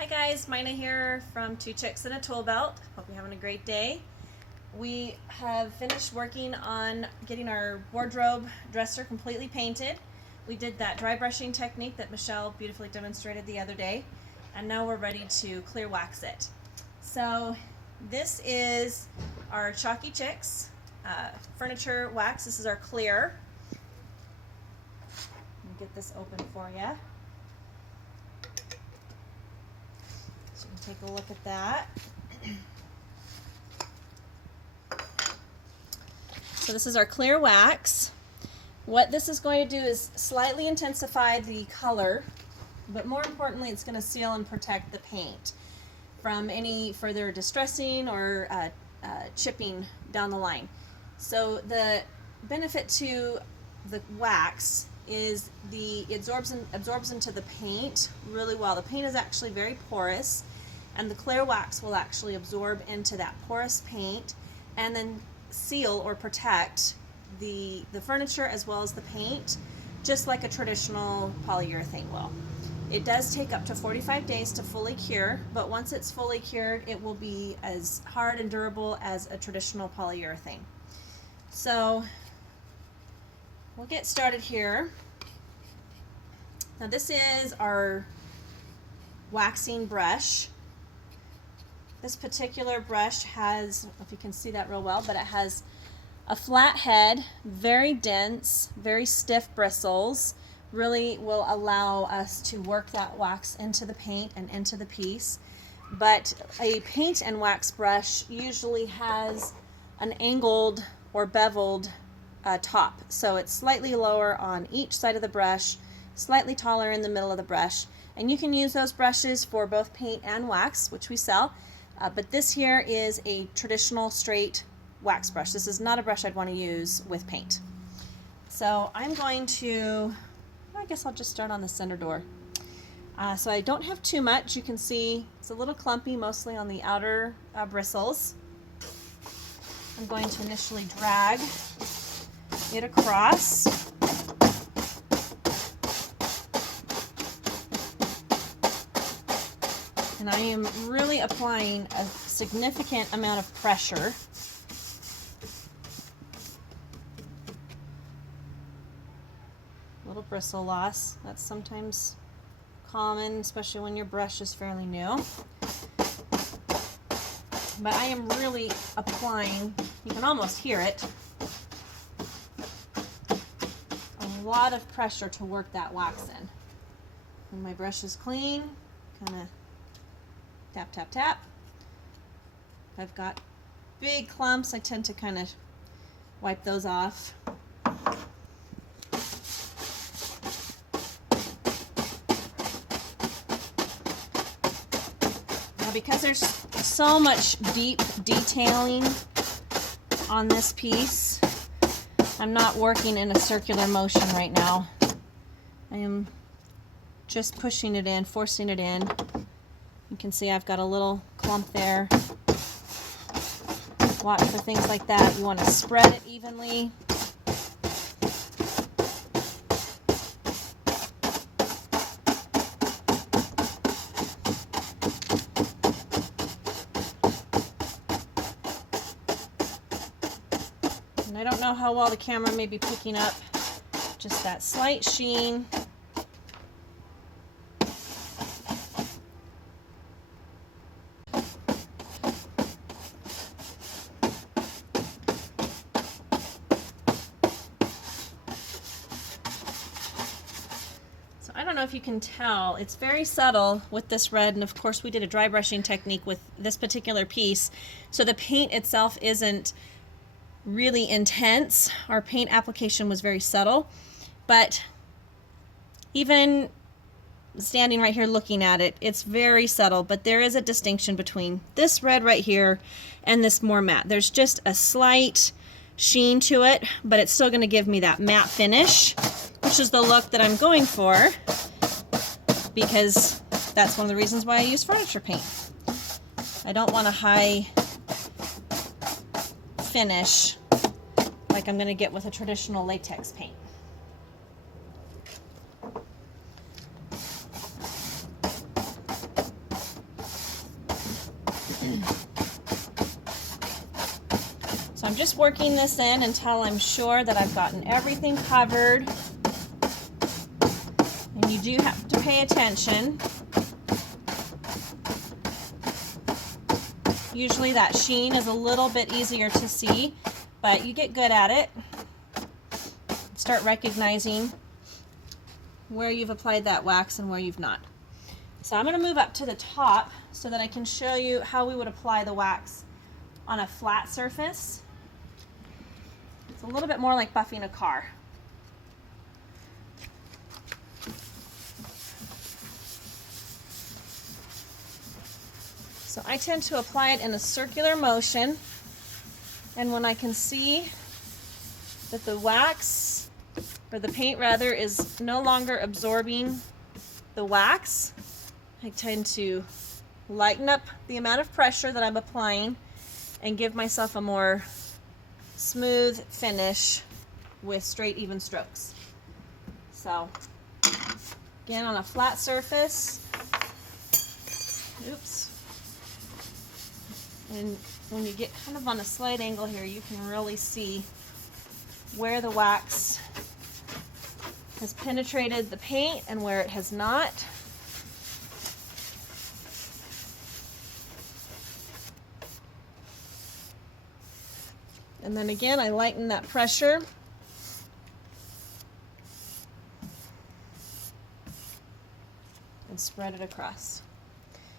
Hi guys, Mina here from Two Chicks and a Tool Belt. Hope you're having a great day. We have finished working on getting our wardrobe dresser completely painted. We did that dry brushing technique that Michelle beautifully demonstrated the other day, and now we're ready to clear wax it. So this is our Chalky Chicks furniture wax. This is our clear. Let me get this open for you. So you can take a look at that. So this is our clear wax. What this is going to do is slightly intensify the color, but more importantly, it's going to seal and protect the paint from any further distressing or chipping down the line. So the benefit to the wax is it absorbs into the paint really well. The paint is actually very porous, and the clear wax will actually absorb into that porous paint and then seal or protect the furniture as well as the paint, just like a traditional polyurethane will. It does take up to 45 days to fully cure, but once it's fully cured, it will be as hard and durable as a traditional polyurethane. So we'll get started here. Now this is our waxing brush. This particular brush has, I don't know if you can see that real well, but it has a flat head, very dense, very stiff bristles. Really will allow us to work that wax into the paint and into the piece. But a paint and wax brush usually has an angled or beveled top. So it's slightly lower on each side of the brush, slightly taller in the middle of the brush. And you can use those brushes for both paint and wax, which we sell. But this here is a traditional straight wax brush. This is not a brush I'd want to use with paint. So I'm going to, I guess I'll just start on the center door. So I don't have too much. You can see it's a little clumpy, mostly on the outer bristles. I'm going to initially drag it across. And I am really applying a significant amount of pressure. Little bristle loss. That's sometimes common, especially when your brush is fairly new. But I am really applying, you can almost hear it, a lot of pressure to work that wax in. When my brush is clean, kind of tap, tap, tap. If I've got big clumps, I tend to kind of wipe those off. Now, because there's so much deep detailing on this piece, I'm not working in a circular motion right now. I am just pushing it in, forcing it in. You can see I've got a little clump there. Watch for things like that. You want to spread it evenly. And I don't know how well the camera may be picking up just that slight sheen. I don't know if you can tell, it's very subtle with this red, and of course we did a dry brushing technique with this particular piece, so the paint itself isn't really intense. Our paint application was very subtle, but even standing right here looking at it, it's very subtle, but there is a distinction between this red right here and this more matte. There's just a slight sheen to it, but it's still going to give me that matte finish, which is the look that I'm going for, because that's one of the reasons why I use furniture paint. I don't want a high finish like I'm going to get with a traditional latex paint. So I'm just working this in until I'm sure that I've gotten everything covered. And you do have to pay attention. Usually that sheen is a little bit easier to see, but you get good at it. Start recognizing where you've applied that wax and where you've not. So I'm going to move up to the top so that I can show you how we would apply the wax on a flat surface. It's a little bit more like buffing a car. So I tend to apply it in a circular motion, and when I can see that the wax, or the paint rather, is no longer absorbing the wax, I tend to lighten up the amount of pressure that I'm applying and give myself a more smooth finish with straight, even strokes. So again, on a flat surface, oops, and when you get kind of on a slight angle here, you can really see where the wax has penetrated the paint and where it has not. And then again, I lighten that pressure. And spread it across.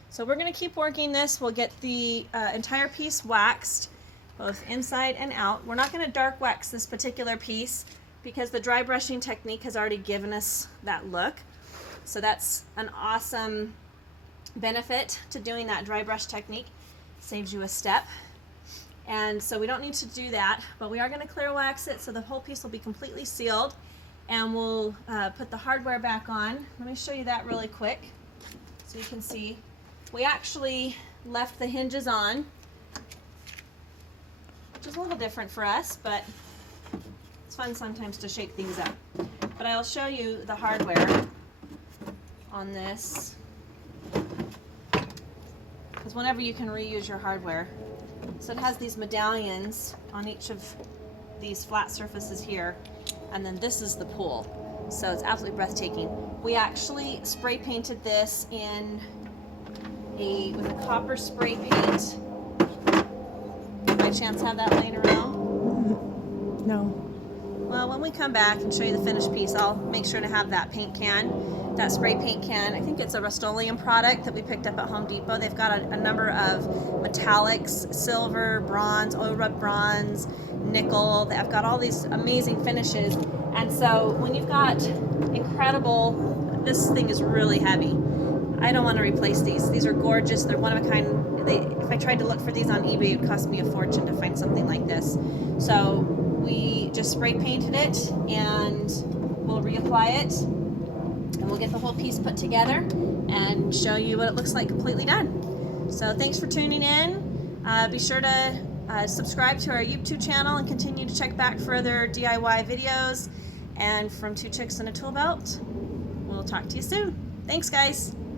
So we're going to keep working this. We'll get the entire piece waxed, both inside and out. We're not going to dark wax this particular piece because the dry brushing technique has already given us that look. So that's an awesome benefit to doing that dry brush technique. Saves you a step. And so we don't need to do that, but we are going to clear wax it so the whole piece will be completely sealed. And we'll put the hardware back on. Let me show you that really quick so you can see. We actually left the hinges on, which is a little different for us, but it's fun sometimes to shake things up. But I'll show you the hardware on this, because whenever you can reuse your hardware. So it has these medallions on each of these flat surfaces here, and then this is the pool. So it's absolutely breathtaking. We actually spray painted this in with a copper spray paint. By chance have that laying around? No. Well, when we come back and show you the finished piece, I'll make sure to have that paint can, that spray paint can. I think it's a Rust-Oleum product that we picked up at Home Depot. They've got a number of metallics, silver, bronze, oil rub bronze, nickel. They've got all these amazing finishes. And so when you've got incredible, this thing is really heavy. I don't want to replace these. These are gorgeous. They're one of a kind. If I tried to look for these on eBay, it would cost me a fortune to find something like this. So we just spray painted it, and we'll reapply it, and we'll get the whole piece put together and show you what it looks like completely done. So thanks for tuning in. Be sure to subscribe to our YouTube channel and continue to check back for other DIY videos. And from Two Chicks and a Tool Belt, we'll talk to you soon. Thanks, guys.